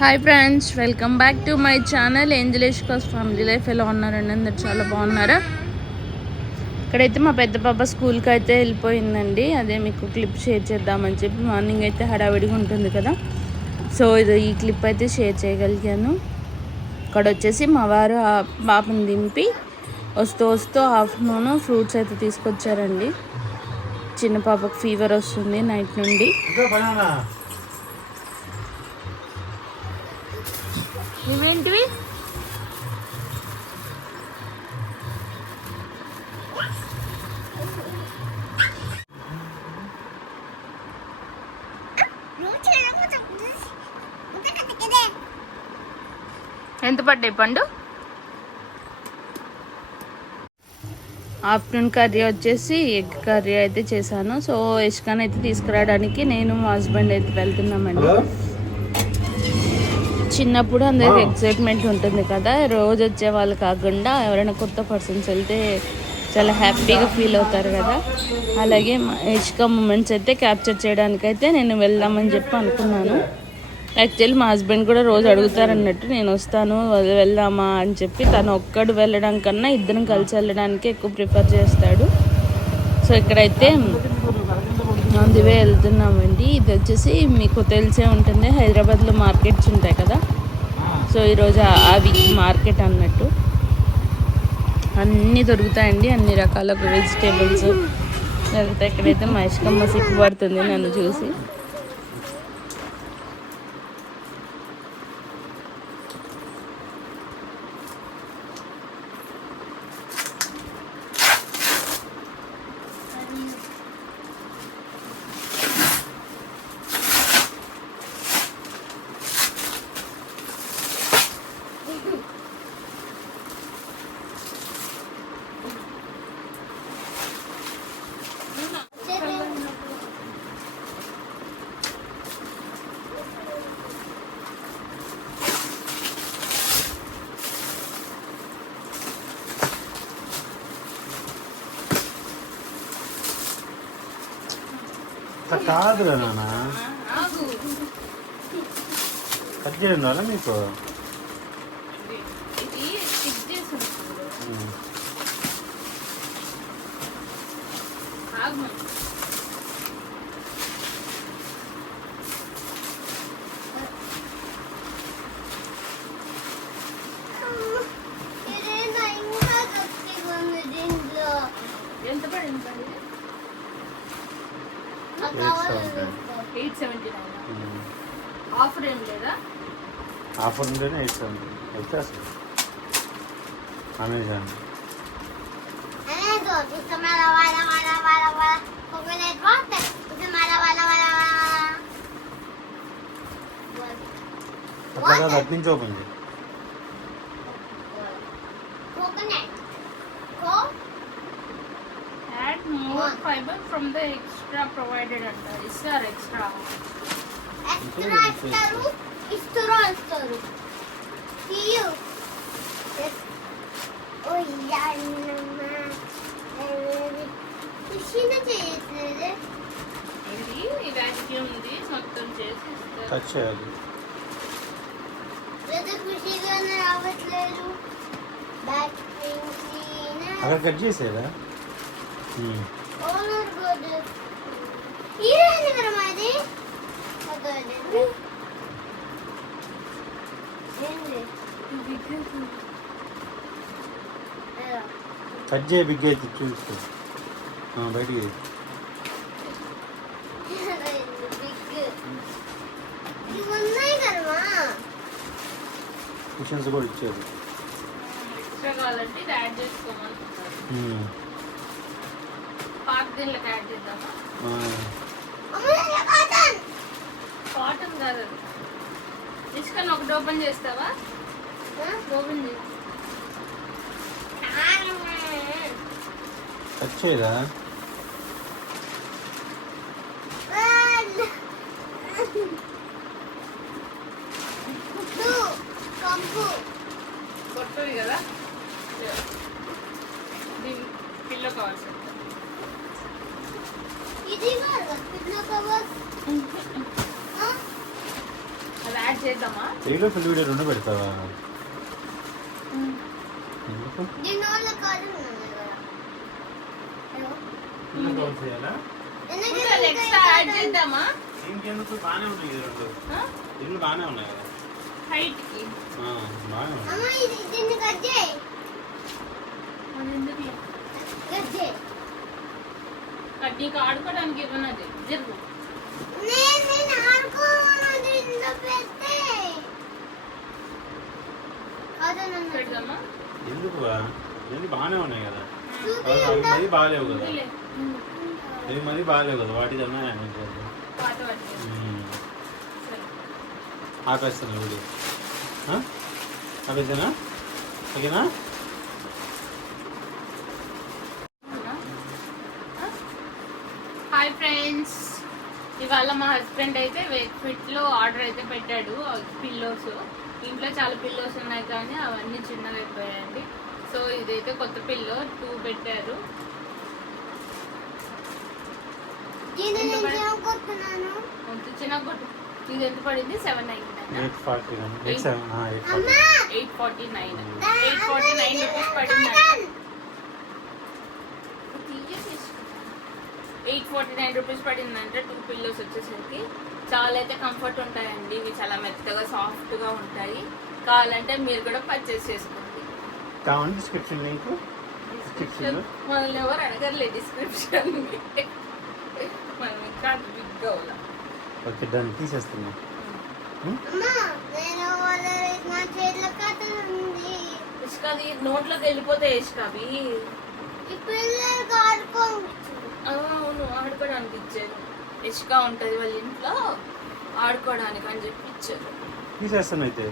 Hi friends, welcome back to my channel ఏంజలేష్ కాస్ family life. ఎలా ఉన్నారండి? అందరు చాలా బాగున్నారా? ఇక్కడైతే మా పెద్ద పాప స్కూల్కి అయితే వెళ్ళిపోయిందండి. అదే మీకు క్లిప్ షేర్ చేద్దామని చెప్పి. మార్నింగ్ అయితే హడావిడిగా ఉంటుంది కదా, సో ఈ క్లిప్ అయితే షేర్ చేయగలిగాను. ఇక్కడ వచ్చేసి మా వారు ఆ పాపని దింపి వస్తూ ఆఫ్టర్నూన్ ఫ్రూట్స్ అయితే తీసుకొచ్చారండి. చిన్న పాపకు ఫీవర్ వస్తుంది నైట్ నుండి. ఇవేంటివి? ఎంత పడ్డాయి పండు? ఆఫ్టర్నూన్ కర్రీ వచ్చేసి ఎగ్ కర్రీ అయితే చేశాను. సో యష్కాన్ అయితే తీసుకురావడానికి నేను మా హస్బెండ్ అయితే వెళ్తున్నామండి. చిన్నప్పుడు అందరికి ఎక్సైట్మెంట్ ఉంటుంది కదా, రోజు వచ్చే వాళ్ళు కాకుండా ఎవరైనా కొత్త పర్సన్స్ వెళ్తే చాలా హ్యాపీగా ఫీల్ అవుతారు కదా. అలాగే యష్కా మూమెంట్స్ అయితే క్యాప్చర్ చేయడానికైతే నేను వెళ్దామని చెప్పి అనుకున్నాను. యాక్చువల్లీ మా హస్బెండ్ కూడా రోజు అడుగుతారన్నట్టు, నేను వస్తాను వెళ్దామా అని చెప్పి. తను ఒక్కడు వెళ్ళడం కన్నా ఇద్దరం కలిసి వెళ్ళడానికి ఎక్కువ ప్రిఫర్ చేస్తాడు. సో ఇక్కడైతే అందువే వెళ్తున్నామండి. ఇది వచ్చేసి మీకు తెలిసే ఉంటుంది, హైదరాబాద్లో మార్కెట్స్ ఉంటాయి కదా. సో ఈరోజు అవి మార్కెట్ అన్నట్టు అన్నీ దొరుకుతాయండి, అన్ని రకాల వెజిటేబుల్స్ దొరుకుతాయి. ఇక్కడైతే మా యష్కమ్మ సిగ్గుపడుతుంది నన్ను చూసి. కాదురా నాన్న, కట్ చేయడం వల్ల మీకు ఎంత పడింది? 879. ఆఫర్ ఏం లేదా? ఆఫర్ ఉంటేనే 870 వచ్చేస్తుంది అమెజాన్. అట్లా కాదు, అటు నుంచి ఓపెన్ చేయి. Add more fiber from the extra provided under. Sir, extra. ఇస్తారు. ఇది వాక్యూమ్ ఉంది, మొత్తం చేసి ఇస్తారు. టచ్ చేయాలి. రావట్లేదు. అక్కడ కట్ చేసేదా? కట్ చేయ బిగ్ అయితే చూసుకో బయటికి. క్వశ్చన్స్ కూడా ఇచ్చారు. ఎక్స్ట్రా కావాలంటే ఇది యాడ్ చేసుకోమనుకుంటారు. పాత దీనిలోకి యాడ్ చేద్దామా? కాటన్ కాదు అది. ఇసుకని ఒకటి ఓపెన్ చేస్తావా? ఓపెన్ చేసి కట్ చేయదా? కొత్తది కదా, దీని పిల్లో కవర్స్. ఇది పిల్లో కవర్స్ అది యాడ్ చేద్దామా? తెలుగులో ఫుల్ వీడియో రెండు పెడతావా? ఎందుకు? దీనివల్ల కాదు ఉన్నాయి కదా. అయ్యో. చిన్న కవర్స్ చేయాలా? ఎందుకంటే ఎక్స్ట్రా యాడ్ చేద్దామా? ఇంకెందుకు బాగానే ఉన్నాయి ఇది రెండు. ఇల్లు బాగానే ఉన్నాయి కదా. హైట్ కి బాగానే ఉన్నాయి. అమ్మ ఇది దీన్ని కట్ చేయి. కట్ చేయి. నీకు ఆడుకోవడానికి ఇవ్వనది జరుగు. నేను ఆడుకోను దీంట్లో పెడితే. అదే నన్ను పెడదామా? ఎందుకు ఇవన్నీ బాగానే ఉన్నాయి కదా. చూపి అవి మరీ బాగాలేవు కదా. వదిలే. ఇవి మరీ బాగాలేవు కదా. వాటికన్నా పాత వాటి. సరే. ఆపేస్తాను వీడియో. ఆపేద్దానా? ఓకేనా? హాయ్ ఫ్రెండ్స్, ఇవాళ మా హస్బెండ్ అయితే వేక్ఫిట్ లో ఆర్డర్ అయితే పెట్టాడు పిల్లోస్. ఇంట్లో చాలా పిల్లోస్ ఉన్నాయి కానీ అవన్నీ చిన్నగా అయిపోయాయండి. సో ఇదైతే కొత్త పిల్లో 2 పెట్టారు. దీన్ని నేను చేయకొస్తున్నాను. కొంచెం చిన్న కొట్టు. ఇది ఎంత పడింది? 799. 849. అమ్మ 849. 849 రూపీస్ పడింది. 849 రూపీస్ పడిందంటే 2 పిల్లోస్ వచ్చేసరికి. చాలా అయితే కంఫర్ట్ ఉంటాయండి. ఇవి చాలా మెత్తగా సాఫ్ట్గా ఉంటాయి. కావాలంటే మీరు కూడా పర్చేస్ చేసుకోండి. కావాలి డిస్క్రిప్షన్ లింక్. డిస్క్రిప్షన్ మనల్ని ఎవరు అడగర్లే డిస్క్రిప్షన్. మనం ఇంకా బిగ్గా ఉన్నాం. ఓకే దాన్ని తీసేస్తున్నా. అమ్మ నేను నా చేతిలో కథ ఉంది. ఇసుకది నోట్లోకి వెళ్ళిపోతే ఇసుకవి. ఈ పిల్లలకి ఆడుకోవచ్చు. అవును, ఆడుకోవడానికి ఇచ్చారు. ఇసుక ఉంటుంది వాళ్ళ ఇంట్లో ఆడుకోవడానికి అని చెప్పి ఇచ్చారు. తీసేస్తాను అయితే.